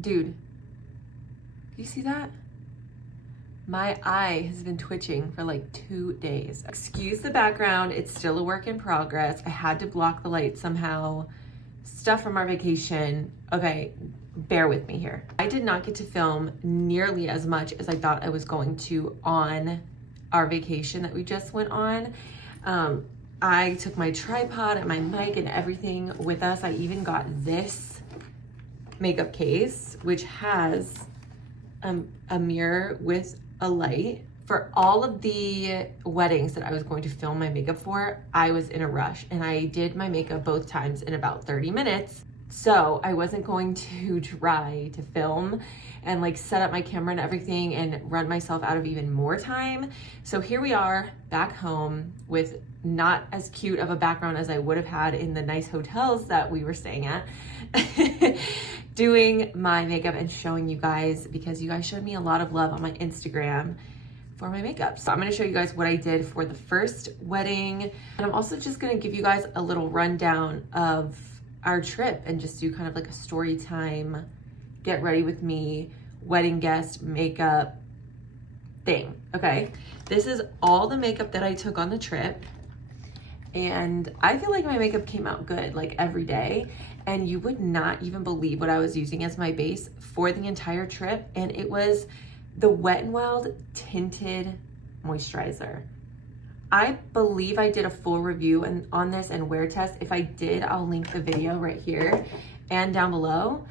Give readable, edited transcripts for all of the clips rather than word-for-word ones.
Dude, you see that? My eye has been twitching for like 2 days. Excuse the background, it's still a work in progress. I had to block the light somehow. Stuff from our vacation. Okay, bear with me here. I did not get to film nearly as much as I thought I was going to on our vacation that we just went on. I took my tripod and my mic and everything with us. I even got this makeup case, which has a mirror with a light. For all of the weddings that I was going to film my makeup for, I was in a rush and I did my makeup both times in about 30 minutes. So I wasn't going to try to film and like set up my camera and everything and run myself out of even more time. So here we are back home with not as cute of a background as I would have had in the nice hotels that we were staying at, doing my makeup and showing you guys, because you guys showed me a lot of love on my Instagram for my makeup. So I'm gonna show you guys what I did for the first wedding. And I'm also just gonna give you guys a little rundown of our trip and just do kind of like a story time, get ready with me, wedding guest makeup thing, okay? This is all the makeup that I took on the trip. And I feel like my makeup came out good, like every day. And you would not even believe what I was using as my base for the entire trip. And it was the Wet n Wild Tinted Moisturizer. I believe I did a full review on this and wear test. If I did, I'll link the video right here and down below.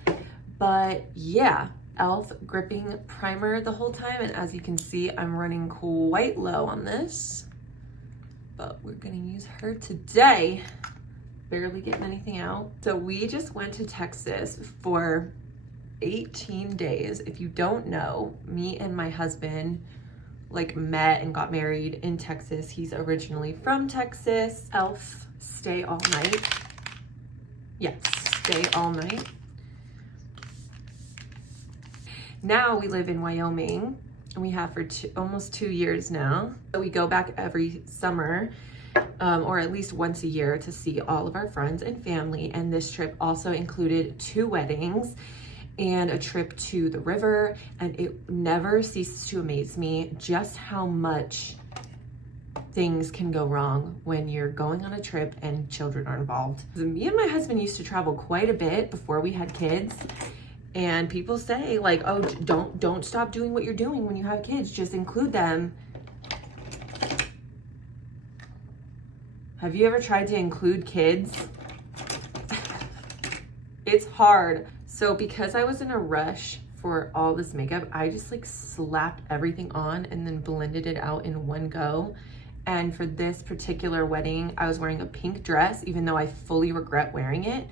But yeah, e.l.f. gripping primer the whole time. And as you can see, I'm running quite low on this. But we're gonna use her today. Barely getting anything out. So we just went to Texas for 18 days. If you don't know, me and my husband like met and got married in Texas. He's originally from Texas. e.l.f. Stay all night. Yes, stay all night. Now we live in Wyoming and we have for almost 2 years now. So we go back every summer, or at least once a year, to see all of our friends and family. And this trip also included 2 weddings and a trip to the river, and it never ceases to amaze me just how much things can go wrong when you're going on a trip and children are involved. Me and my husband used to travel quite a bit before we had kids, and people say like, oh, don't stop doing what you're doing when you have kids, just include them. Have you ever tried to include kids? It's hard. So because I was in a rush for all this makeup, I just like slapped everything on and then blended it out in one go. And for this particular wedding, I was wearing a pink dress, even though I fully regret wearing it.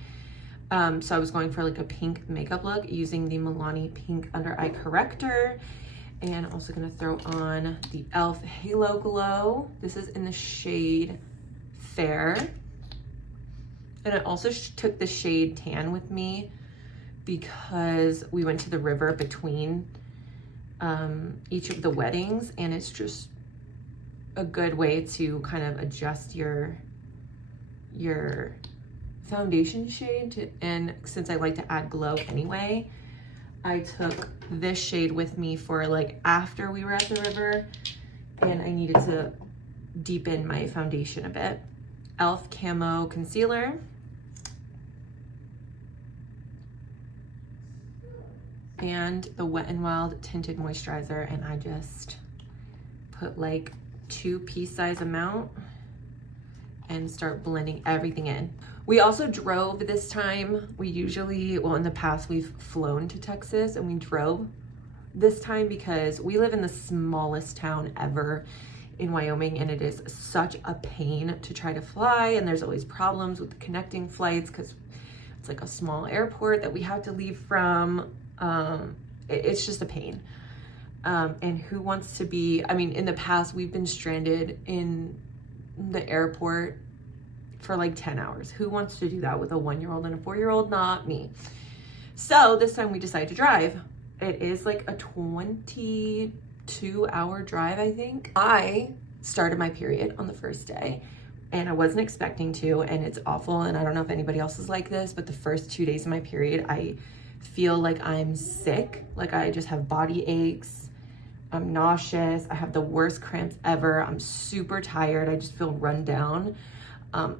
So I was going for like a pink makeup look using the Milani Pink Under Eye Corrector. And I'm also gonna throw on the e.l.f. Halo Glow. This is in the shade Fair. And I also took the shade Tan with me because we went to the river between each of the weddings, and it's just a good way to kind of adjust your foundation shade and since I like to add glow anyway, I took this shade with me for like after we were at the river and I needed to deepen my foundation a bit. e.l.f. Camo Concealer. And the Wet n Wild Tinted Moisturizer, and I just put like 2 pea-size amount and start blending everything in. We also drove this time. We usually, well in the past we've flown to Texas, and we drove this time because we live in the smallest town ever in Wyoming, and it is such a pain to try to fly, and there's always problems with the connecting flights because it's like a small airport that we have to leave from. It's just a pain. And who wants to be, I mean, in the past we've been stranded in the airport for like 10 hours. Who wants to do that with a 1-year-old and a 4-year-old? Not me. So this time we decided to drive. It is like a 22-hour drive, I think. I started my period on the first day and I wasn't expecting to, and it's awful. And I don't know if anybody else is like this, but the first 2 days of my period, I feel like I'm sick, like I just have body aches, I'm nauseous, I have the worst cramps ever, I'm super tired, I just feel run down.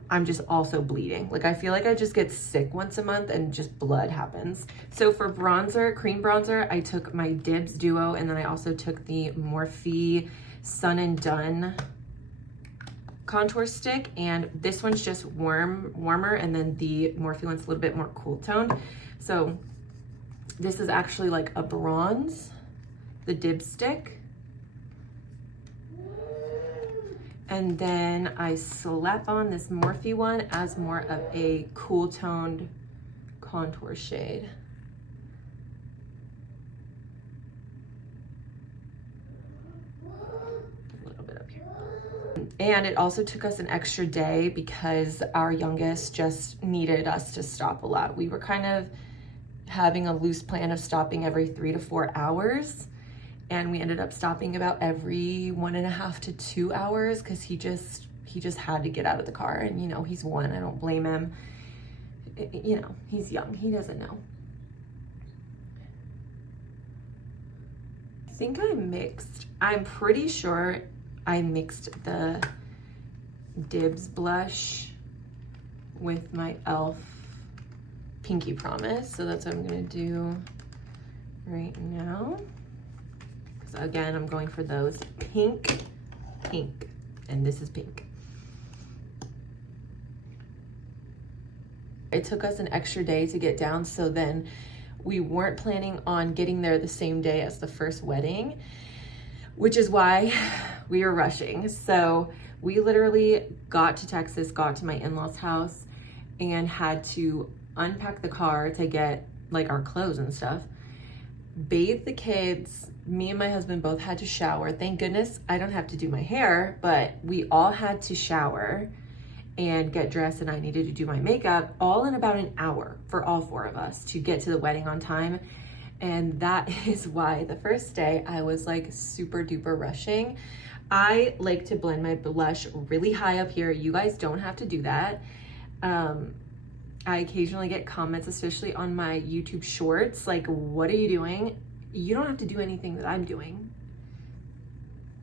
I'm just also bleeding. Like I feel like I just get sick once a month and just blood happens. So for bronzer, cream bronzer, I took my Dibs Duo, and then I also took the Morphe Sun and Done contour stick, and this one's just warmer, and then the Morphe one's a little bit more cool toned. So this is actually like a bronze, the Dibs stick. And then I slap on this Morphe one as more of a cool toned contour shade. A little bit up here. And it also took us an extra day because our youngest just needed us to stop a lot. We were kind of having a loose plan of stopping every 3 to 4 hours. And we ended up stopping about every 1.5 to 2 hours because he just had to get out of the car. And you know, he's 1, I don't blame him. You know, he's young, he doesn't know. I think I'm pretty sure I mixed the Dibs blush with my e.l.f. Pinky Promise. So that's what I'm gonna do right now. Again, I'm going for those pink, and this is pink. It took us an extra day to get down, so then we weren't planning on getting there the same day as the first wedding, which is why we were rushing. So we literally got to Texas, got to my in-laws' house, and had to unpack the car to get like our clothes and stuff, bathe the kids. Me and my husband both had to shower. Thank goodness I don't have to do my hair, but we all had to shower and get dressed, and I needed to do my makeup all in about an hour for all 4 of us to get to the wedding on time. And that is why the first day I was like super duper rushing. I like to blend my blush really high up here. You guys don't have to do that. I occasionally get comments, especially on my YouTube shorts, like, what are you doing? You don't have to do anything that I'm doing.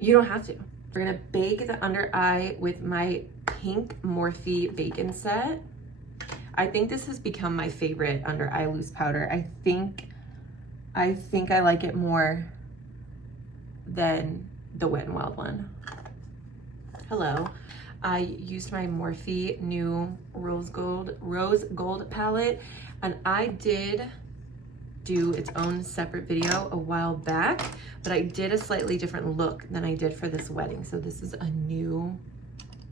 You don't have to. We're gonna bake the under eye with my pink Morphe Bacon Set. I think this has become my favorite under eye loose powder. I think I like it more than the Wet n Wild one. Hello. I used my Morphe new rose gold palette, and I did do its own separate video a while back, but I did a slightly different look than I did for this wedding. So this is a new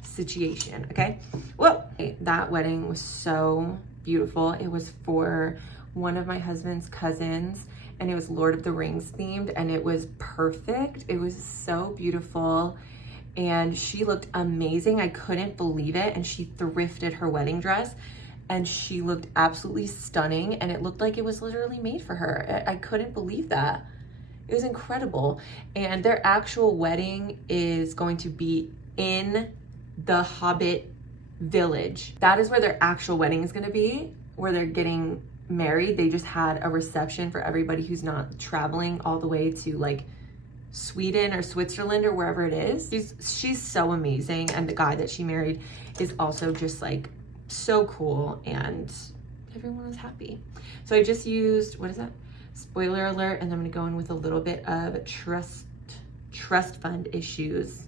situation, okay? Well, that wedding was so beautiful. It was for one of my husband's cousins, and it was Lord of the Rings themed, and it was perfect. It was so beautiful, and she looked amazing. I couldn't believe it, and she thrifted her wedding dress, and she looked absolutely stunning, and it looked like it was literally made for her. I couldn't believe that. It was incredible. And their actual wedding is going to be in the Hobbit village. That is where their actual wedding is gonna be, where they're getting married. They just had a reception for everybody who's not traveling all the way to like Sweden or Switzerland or wherever it is. She's so amazing, and the guy that she married is also just like so cool, and everyone was happy. So I just used, what is that? Spoiler alert, and I'm gonna go in with a little bit of trust fund issues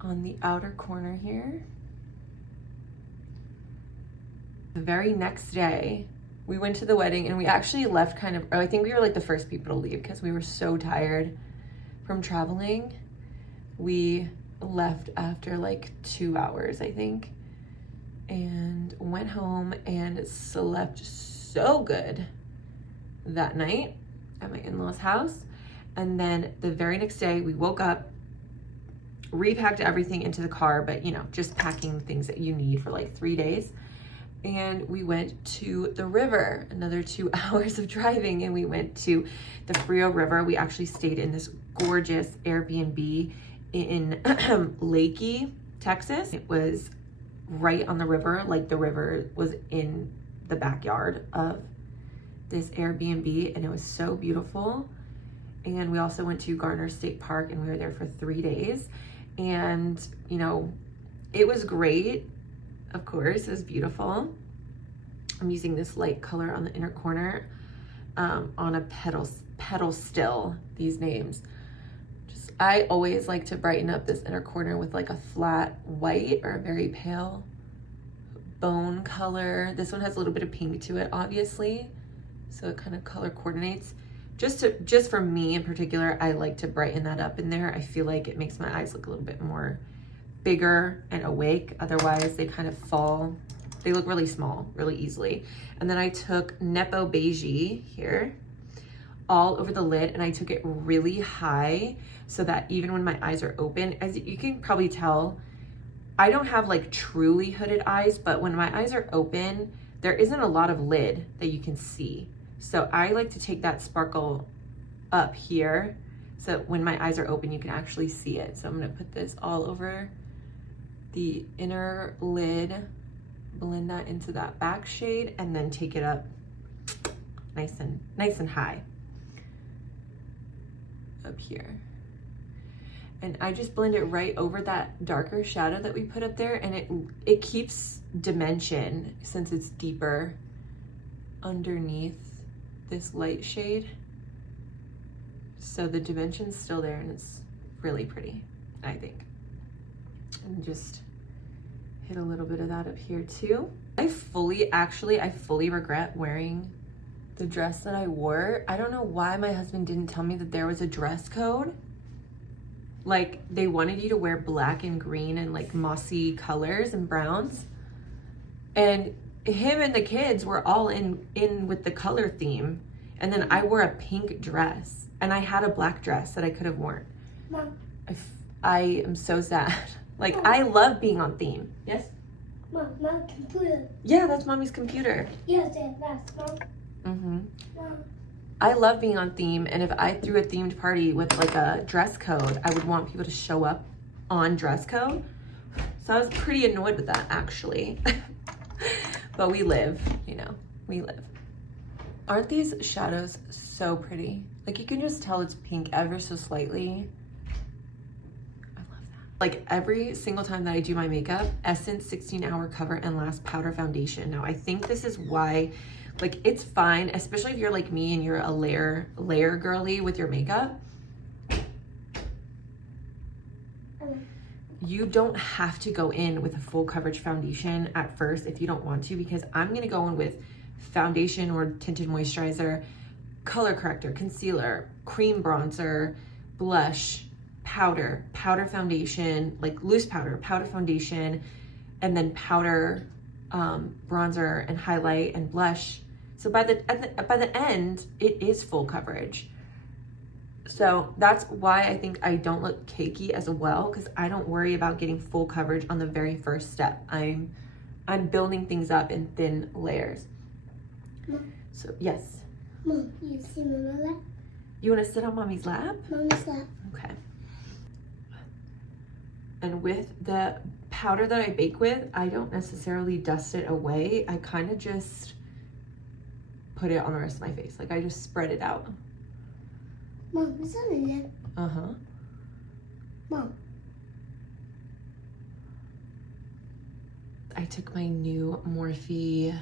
on the outer corner here. The very next day, we went to the wedding, and we actually left kind of, I think we were like the first people to leave because we were so tired from traveling. We left after like 2 hours, I think, and went home and slept so good that night at my in-laws' house. And then the very next day we woke up, repacked everything into the car, but you know, just packing things that you need for like 3 days. And we went to the river, another 2 hours of driving, and we went to the Frio River. We actually stayed in this gorgeous Airbnb in Lakey, Texas. It was right on the river, like the river was in the backyard of this Airbnb, and it was so beautiful. And we also went to Garner State Park, and we were there for 3 days. And, you know, it was great. Of course, it was beautiful. I'm using this light color on the inner corner on a petal still, these names. I always like to brighten up this inner corner with like a flat white or a very pale bone color. This one has a little bit of pink to it, obviously, so it kind of color coordinates. Just for me in particular, I like to brighten that up in there. I feel like it makes my eyes look a little bit more bigger and awake. Otherwise, they kind of fall. They look really small, really easily. And then I took Nepo Beige here all over the lid, and I took it really high so that even when my eyes are open, as you can probably tell, I don't have like truly hooded eyes, but when my eyes are open, there isn't a lot of lid that you can see. So I like to take that sparkle up here so when my eyes are open, you can actually see it. So I'm gonna put this all over the inner lid, blend that into that back shade, and then take it up nice and high up here. And I just blend it right over that darker shadow that we put up there, and it keeps dimension since it's deeper underneath this light shade. So the dimension's still there, and it's really pretty, I think. And just hit a little bit of that up here too. I fully regret wearing the dress that I wore. I don't know why my husband didn't tell me that there was a dress code. Like, they wanted you to wear black and green and like mossy colors and browns. And him and the kids were all in with the color theme. And then I wore a pink dress, and I had a black dress that I could have worn. Mom. I am so sad. Like, Mom. I love being on theme. Yes? Mom, my computer. Yeah, that's Mommy's computer. Yes, that's Mom. Mm-hmm. Mom. I love being on theme, and if I threw a themed party with like a dress code, I would want people to show up on dress code. So I was pretty annoyed with that, actually. But we live, you know, we live. Aren't these shadows so pretty? Like, you can just tell it's pink ever so slightly. I love that. Like, every single time that I do my makeup, Essence 16-Hour Cover and Last Powder Foundation. Now, I think this is why, like, it's fine, especially if you're like me and you're a layer girly with your makeup. You don't have to go in with a full coverage foundation at first if you don't want to, because I'm gonna go in with foundation or tinted moisturizer, color corrector, concealer, cream bronzer, blush, powder foundation, like loose powder foundation, and then powder, bronzer and highlight and blush. So by the end, it is full coverage. So that's why I think I don't look cakey as well, because I don't worry about getting full coverage on the very first step. I'm building things up in thin layers. Mom. So yes. Mom, you see Mama's lap? You want to sit on Mommy's lap? Mommy's lap. Okay. And with the powder that I bake with, I don't necessarily dust it away. I kind of just put it on the rest of my face. Like, I just spread it out. Mom, is that in there? Uh-huh. Mom. I took my new Morphe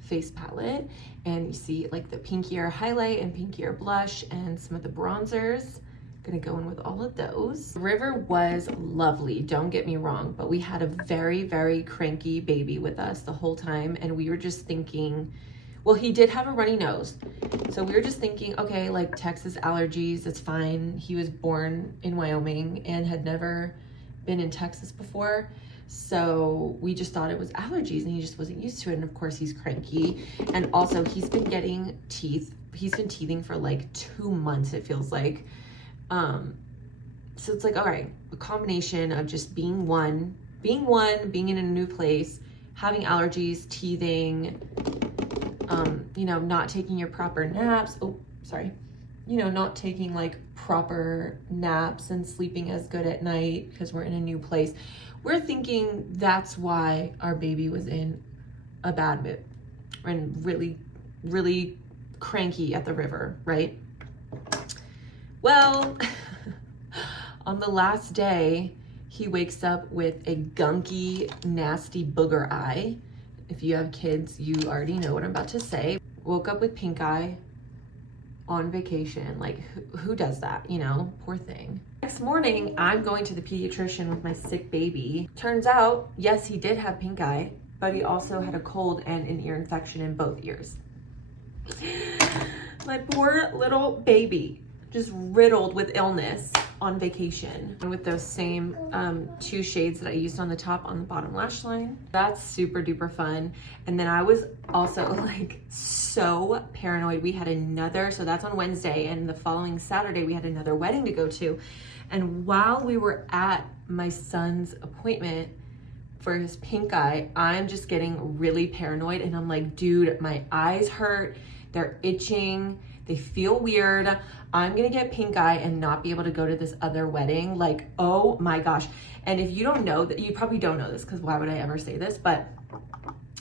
face palette, and you see like the pinkier highlight and pinkier blush and some of the bronzers. Gonna go in with all of those. River was lovely, don't get me wrong, but we had a very, very cranky baby with us the whole time, and we were just thinking, well, he did have a runny nose. So we were just thinking, okay, like Texas allergies, it's fine. He was born in Wyoming and had never been in Texas before. So we just thought it was allergies, and he just wasn't used to it. And of course he's cranky. And also he's been getting teeth. He's been teething for like 2 months, it feels like. So it's like, all right, a combination of just being in a new place, having allergies, teething, you know, not taking your proper naps. Oh, sorry. You know, not taking like proper naps and sleeping as good at night because we're in a new place. We're thinking that's why our baby was in a bad mood and really, really cranky at the river, right? Well, on the last day, he wakes up with a gunky, nasty booger eye. If you have kids, you already know what I'm about to say. Woke up with pink eye on vacation. Like, who does that, you know? Poor thing. Next morning, I'm going to the pediatrician with my sick baby. Turns out, yes, he did have pink eye, but he also had a cold and an ear infection in both ears. My poor little baby, just riddled with illness on vacation. And with those same 2 shades that I used on the top on the bottom lash line. That's super duper fun. And then I was also like so paranoid. We had another, so that's on Wednesday, and the following Saturday we had another wedding to go to. And while we were at my son's appointment for his pink eye, I'm just getting really paranoid, and I'm like, dude, my eyes hurt, they're itching, they feel weird. I'm gonna get pink eye and not be able to go to this other wedding. Like, oh my gosh. And if you don't know that, you probably don't know this, because why would I ever say this? But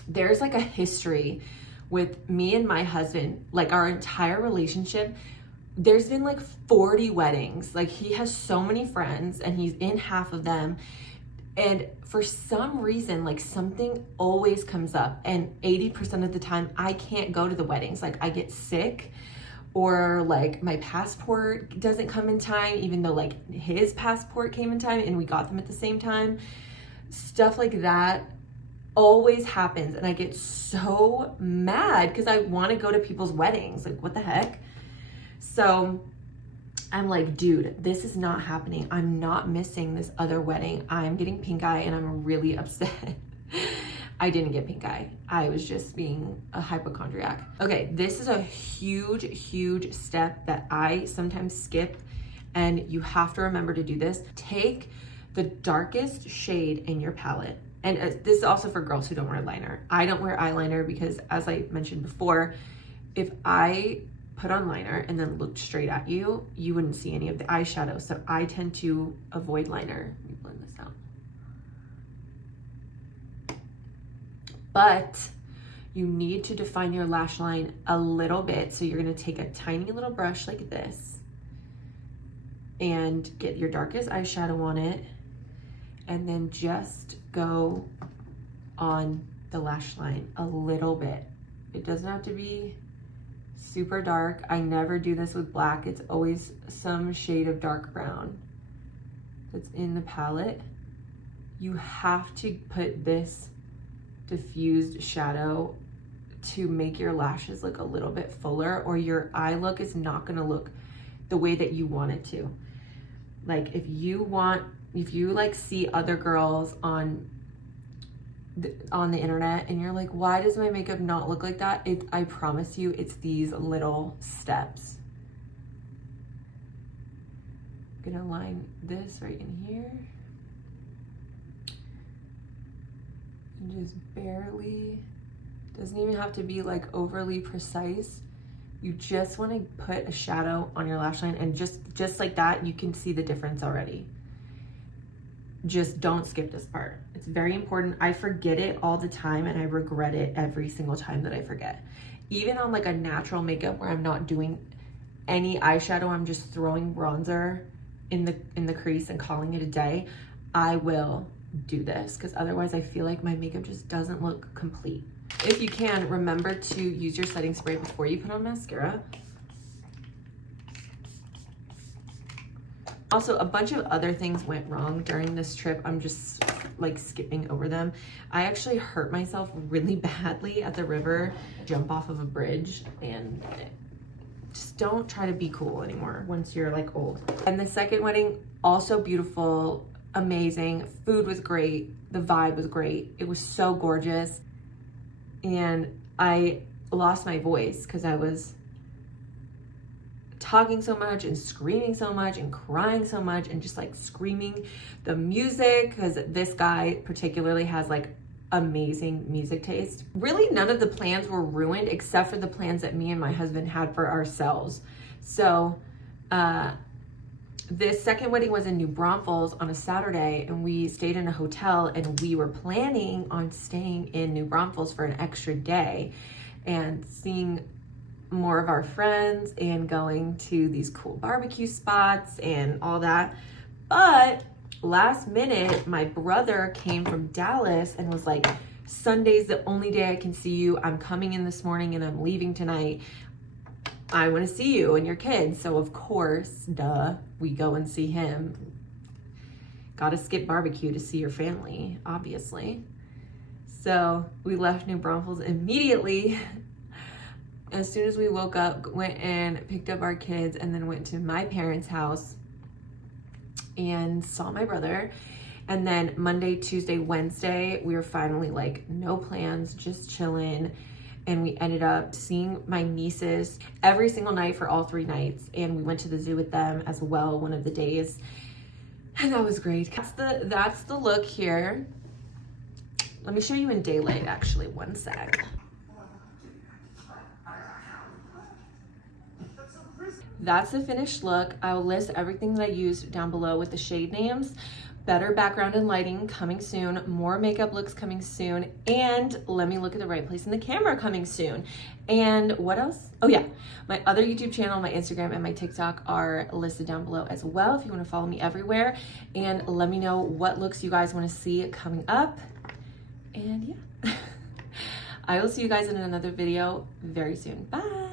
there's like a history with me and my husband, like our entire relationship. There's been like 40 weddings. Like, he has so many friends and he's in half of them. And for some reason, like, something always comes up, and 80% of the time I can't go to the weddings. Like, I get sick, or like my passport doesn't come in time, even though like his passport came in time and we got them at the same time. Stuff like that always happens, and I get so mad because I want to go to people's weddings. Like, what the heck? So I'm like, dude, this is not happening. I'm not missing this other wedding. I'm getting pink eye and I'm really upset. I didn't get pink eye. I was just being a hypochondriac. Okay, this is a huge, huge step that I sometimes skip, and you have to remember to do this. Take the darkest shade in your palette. And this is also for girls who don't wear liner. I don't wear eyeliner because, as I mentioned before, if I put on liner and then looked straight at you, you wouldn't see any of the eyeshadow. So I tend to avoid liner. Let me blend this out. But you need to define your lash line a little bit. So you're gonna take a tiny little brush like this and get your darkest eyeshadow on it, and then just go on the lash line a little bit. It doesn't have to be super dark. I never do this with black. It's always some shade of dark brown that's in the palette. You have to put this diffused shadow to make your lashes look a little bit fuller, or your eye look is not gonna look the way that you want it to. Like, if you like see other girls on the internet and you're like, why does my makeup not look like that? I promise you, it's these little steps. I'm gonna line this right in here. And just barely, doesn't even have to be like overly precise. You just want to put a shadow on your lash line, and just like that, you can see the difference already. Just don't skip this part. It's very important. I forget it all the time, and I regret it every single time that I forget. Even on like a natural makeup where I'm not doing any eyeshadow, I'm just throwing bronzer in the crease and calling it a day, I will do this, because otherwise I feel like my makeup just doesn't look complete. If you can, remember to use your setting spray before you put on mascara. Also, a bunch of other things went wrong during this trip. I'm just like skipping over them. I actually hurt myself really badly at the river, jump off of a bridge, and just don't try to be cool anymore once you're like old. And the second wedding, also beautiful, amazing. Food was great. The vibe was great. It was so gorgeous. And I lost my voice because I was talking so much and screaming so much and crying so much and just like screaming. The music, because this guy particularly has like amazing music taste. Really, none of the plans were ruined except for the plans that me and my husband had for ourselves. So this second wedding was in New Braunfels on a Saturday, and we stayed in a hotel, and we were planning on staying in New Braunfels for an extra day and seeing more of our friends and going to these cool barbecue spots and all that. But last minute, my brother came from Dallas and was like, Sunday's the only day I can see you. I'm coming in this morning and I'm leaving tonight. I want to see you and your kids. So of course, duh, we go and see him. Gotta skip barbecue to see your family, obviously. So we left New Braunfels immediately. As soon as we woke up, went and picked up our kids and then went to my parents' house and saw my brother. And then Monday, Tuesday, Wednesday, we were finally like, no plans, just chilling. And we ended up seeing my nieces every single night for all 3 nights. And we went to the zoo with them as well one of the days. And that was great. That's the look here. Let me show you in daylight, actually, one sec. That's the finished look. I'll list everything that I used down below with the shade names. Better background and lighting coming soon. More makeup looks coming soon. And let me look at the right place in the camera coming soon. And what else? Oh yeah, my other YouTube channel, my Instagram, and my TikTok are listed down below as well if you want to follow me everywhere. And let me know what looks you guys want to see coming up. And yeah, I will see you guys in another video very soon. Bye.